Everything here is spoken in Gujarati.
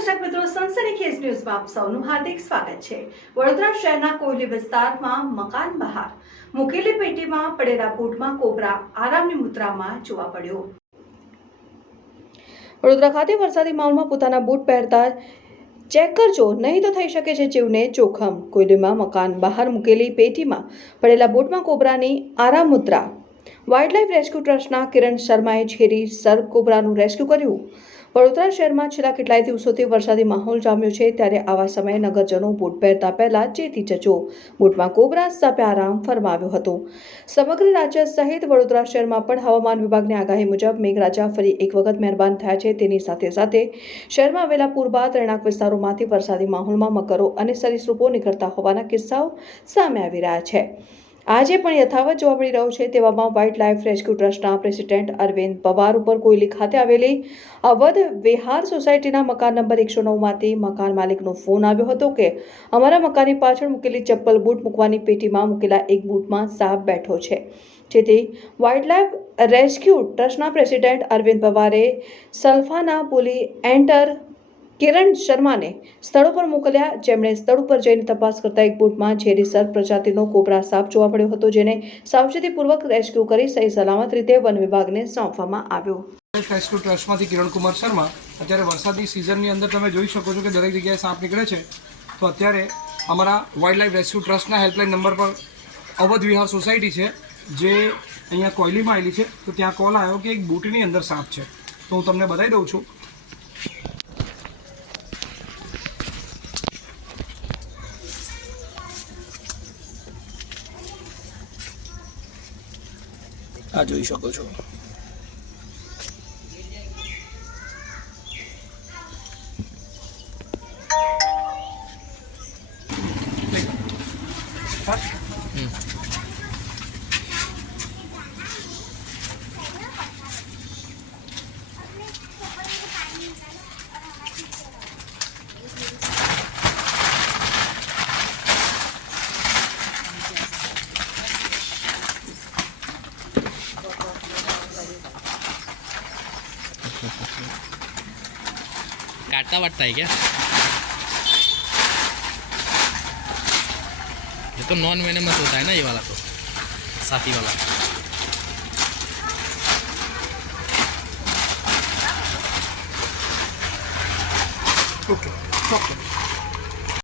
દર્શક મિત્રો સનસનીખેજ ન્યૂઝમાં આપ સૌનું હાર્દિક સ્વાગત છે. વડોદરા શહેરના કોયલી વિસ્તારમાં મકાન બહાર. મૂકેલી પેટીમાં પડેલા બૂટમાં કોબરા આરામની મુદ્રામાં જોવા પડ્યો વડોદરા ખાતે વરસાદી માહોલમાં પોતાના બૂટ પહેરતા ચેક કરજો, નહીં તો થઈ શકે છે જીવને જોખમ. કોયલીમાં મકાન બહાર મૂકેલી પેટીમાં પડેલા બૂટમાં કોબરાની આરામ મુદ્રા. વાઇલ્ડલાઇફ રેસ્ક્યુ ટ્રસ્ટના કિરણ શર્માએ ઝેરી સર કોબરાનું રેસ્ક્યુ કર્યું. વડોદરા શહેરમાં છેલ્લા કેટલાય દિવસોથી વરસાદી માહોલ જામ્યો છે ત્યારે આવા સમયે નગરજનો બૂટ પહેરતા પહેલા ચેતી જજો. બૂટમાં કોબરા સાપે આરામ ફરમાવ્યો હતો. સમગ્ર રાજ્ય સહિત વડોદરા શહેરમાં પણ હવામાન વિભાગની આગાહી મુજબ મેઘરાજા ફરી એક વખત મહેરબાન થયા છે. તેની સાથે સાથે શહેરમાં આવેલા પૂર બાદ રહેણાંક વિસ્તારોમાંથી વરસાદી માહોલમાં મકરો અને સરીસૃપો નીકળતા હોવાના કિસ્સાઓ સામે આવી રહ્યા છે. આજે પણ યથાવત જોવા મળી રહ્યું છે તેવામાં વાઇલ્ડ લાઇફ રેસ્ક્યુ ટ્રસ્ટના પ્રેસિડેન્ટ અરવિંદ પવાર ઉપર કોયલી ખાતે આવેલી અવધ વિહાર સોસાયટીના મકાન નંબર એકસો નવમાંથી મકાન માલિકનો ફોન આવ્યો હતો કે અમારા મકાનની પાછળ મૂકેલી ચપ્પલ બૂટ મૂકવાની પેટીમાં મૂકેલા એક બૂટમાં સાપ બેઠો છે. જેથી વાઇલ્ડ લાઇફ રેસ્ક્યુ ટ્રસ્ટના પ્રેસિડેન્ટ અરવિંદ પવારે સલ્ફાના પુલી એન્ટર કિરણ શર્માને સ્થળ પર મોકલ્યા. જેમણે સ્થળ ઉપર જઈને તપાસ કરતા એક બૂટમાં ઝેરીસર પ્રજાતિનો કોબરા સાપ જોવા મળ્યો હતો, જેને સાવચેતીપૂર્વક રેસ્ક્યુ કરી સહી સલામત રીતે વન વિભાગને સોંપવામાં આવ્યો. રેસ્ક્યુ ટ્રસ્ટમાંથી કિરણ કુમાર શર્મા, અત્યારે વરસાદની સિઝનની અંદર તમે જોઈ શકો છો કે દરેક જગ્યાએ સાપ નીકળે છે. તો અત્યારે અમારા વાઇલ્ડ લાઇફ રેસ્ક્યુ ટ્રસ્ટના હેલ્પલાઇન નંબર પર અવધ વિહાર સોસાયટી છે, જે અહીંયા કોયલીમાં આવેલી છે. તો ત્યાં કોલ આવ્યો કે એક બૂટની અંદર સાપ છે. તો હું તમને બતાવી દઉં છું આ જોઈ શકો છો. काटता वाटता है क्या? ये तो नॉन मैंने मत होता है ना ये वाला तो। साथी वाला। Okay okay, okay okay.